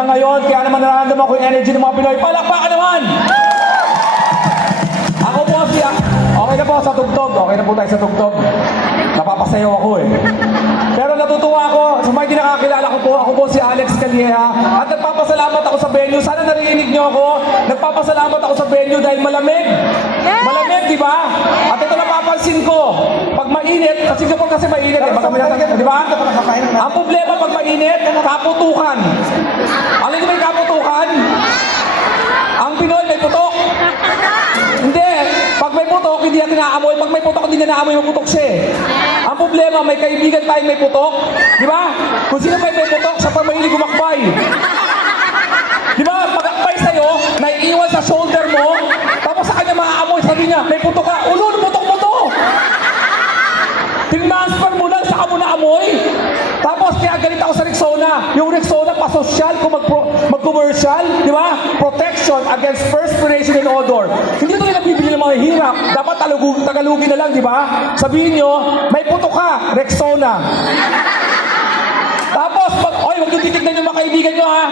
hanggang ngayon. Kaya naman nararamdaman ko yung energy ng mga Pinoy. Palakpakan naman! Ako po si... Okay na po sa tugtog. Okay na po tayo sa tugtog. Napapasayaw ako eh. Pero natutuwa ako. Sa mga hindi nakakilala ko po, ako po si Alex Calleja. At nagpapasalamat ako sa venue. Sana narinig niyo ako. Nagpapasalamat ako sa venue dahil malamig. Malamig, di ba? At ito napapansin ko. Pag mainit, kasi kapag kasi mainit, eh, di ba? Ang problema pag mainit, kaputukan. Alam niyo ba yung kaputukan? Ang Pinoy may putok. Hindi. Pag may putok, hindi natin naamoy. Pag may putok, hindi na naamoy yung putok siya eh. Ang problema, may kaibigan tayo may putok. Di ba? Kung sino may putok, sa pamahilig gumakbay. Di ba? Pag-akbay sa'yo, naiiwan sa shoulder mo, tapos sa kanya maaamoy, sabi niya, may putok ka. Ulol, putok mo to! Tinransfer mo lang, saka mo naamoy. Tapos kaya galit ako sa Rexona. Yung Rexona, pasosyal kung mag-commercial. Di ba? Protection against perspiration and odor. Hindi ito nila bibili ng mga hirap. Dapat Tagalogin na lang, di ba? Sabihin nyo, may putok ka, Rexona. Tapos, oy, huwag nyo titignan yung mga kaibigan nyo ha.